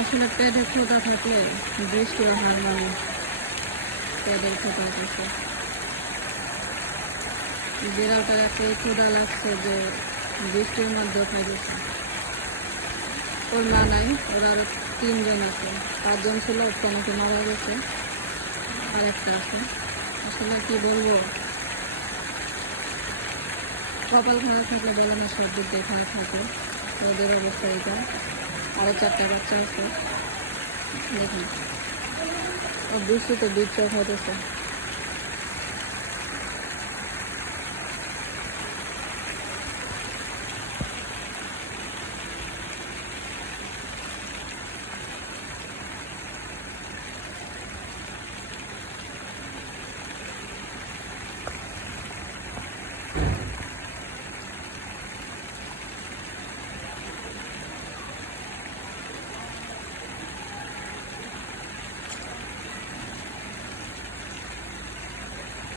আসলে পেটে ক্ষুধা থাকলে বৃষ্টির হার মানে পেটের ক্ষুধা আছে। বিড়ালটা এত ক্ষুধা লাগছে যে বৃষ্টির মধ্যেও খাইতেছে। ওর মা নাই, ওরা আরো 3 জন আছে। 5 জন ছিল, তোমাকে মারা গেছে, আর একটা আছে। আসলে কি বলবো, কপাল খারাপ থাকলে বলে না, সব দিক দিয়ে খারাপ থাকে। ওদের অবস্থা এটা। আরো 4টা বাচ্চা আছে, দেখুন। ও বৃষ্টিতে দুধ চা খাইতেছে।